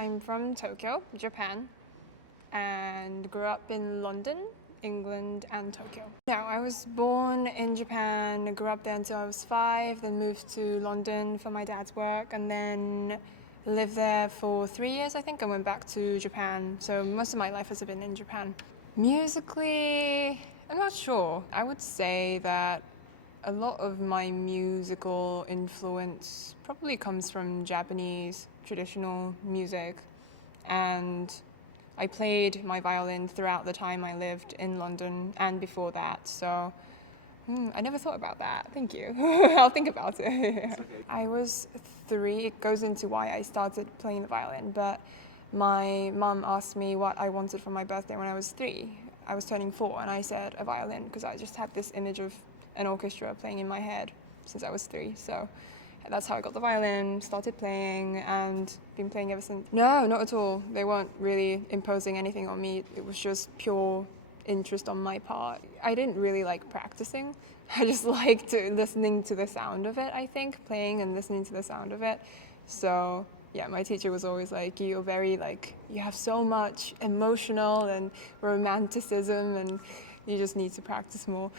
I'm from Tokyo, Japan, and grew up in London, England, and Tokyo. No, I was born in Japan, grew up there until I was 5, then moved to London for my dad's work, and then lived there for 3 years, I think, and went back to Japan. So most of my life has been in Japan. Musically, I'm not sure. I would say that a lot of my musical influence probably comes from Japanese traditional music, and I played my violin throughout the time I lived in London and before that, so I never thought about that. Thank you. I'll think about it. Okay. I was 3. It goes into why I started playing the violin, but my mum asked me what I wanted for my birthday when I was 3. I was turning 4 and I said a violin because I just had this image of an orchestra playing in my head since I was 3. So that's how I got the violin, started playing, and been playing ever since. No, not at all. They weren't really imposing anything on me. It was just pure interest on my part. I didn't really like practicing. I just liked listening to the sound of it, I think, playing and listening to the sound of it. So yeah, my teacher was always like, you're very you have so much emotional and romanticism, and you just need to practice more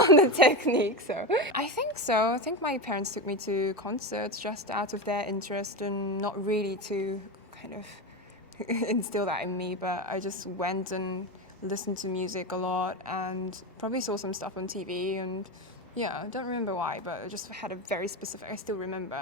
on the technique. So I think so. I think my parents took me to concerts just out of their interest and not really to kind of instill that in me, but I just went and listened to music a lot and probably saw some stuff on TV, and yeah, I don't remember why, but I just had a very specific, I still remember,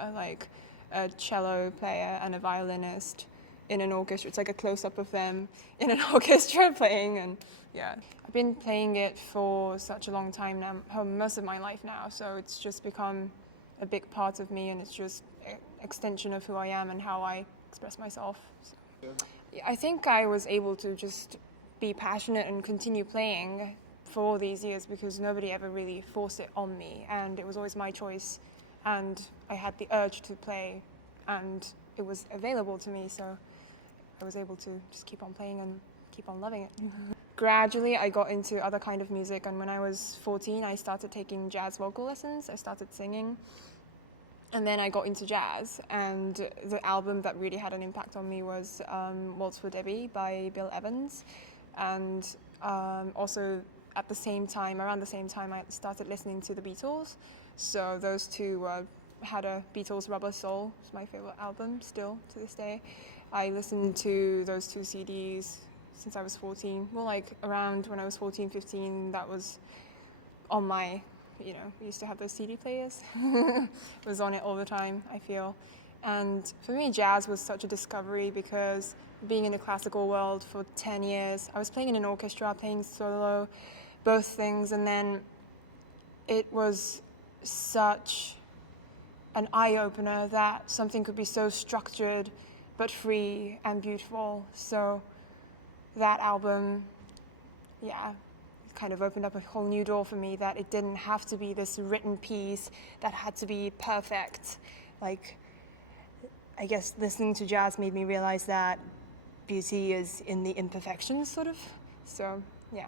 a cello player and a violinist in an orchestra. It's like a close-up of them in an orchestra playing, and yeah. I've been playing it for such a long time now, most of my life now, so it's just become a big part of me, and it's just an extension of who I am and how I express myself. So, yeah, I think I was able to just be passionate and continue playing for all these years because nobody ever really forced it on me, and it was always my choice, and I had the urge to play, and it was available to me, so I was able to just keep on playing and keep on loving it. Gradually, I got into other kind of music, and when I was 14, I started taking jazz vocal lessons. I started singing, and then I got into jazz, and the album that really had an impact on me was Waltz for Debbie by Bill Evans, and also at the same time, around the same time, I started listening to the Beatles. So those two had a Beatles Rubber Soul. It's my favorite album still to this day. I listened to those 2 CDs since I was 14. Well, around when I was 14, 15, that was on my, we used to have those CD players. It was on it all the time, I feel. And for me, jazz was such a discovery because being in the classical world for 10 years, I was playing in an orchestra, playing solo, both things, and then it was such an eye-opener that something could be so structured but free and beautiful. So that album, yeah, kind of opened up a whole new door for me, that it didn't have to be this written piece that had to be perfect. I guess listening to jazz made me realize that beauty is in the imperfections, sort of. So, yeah.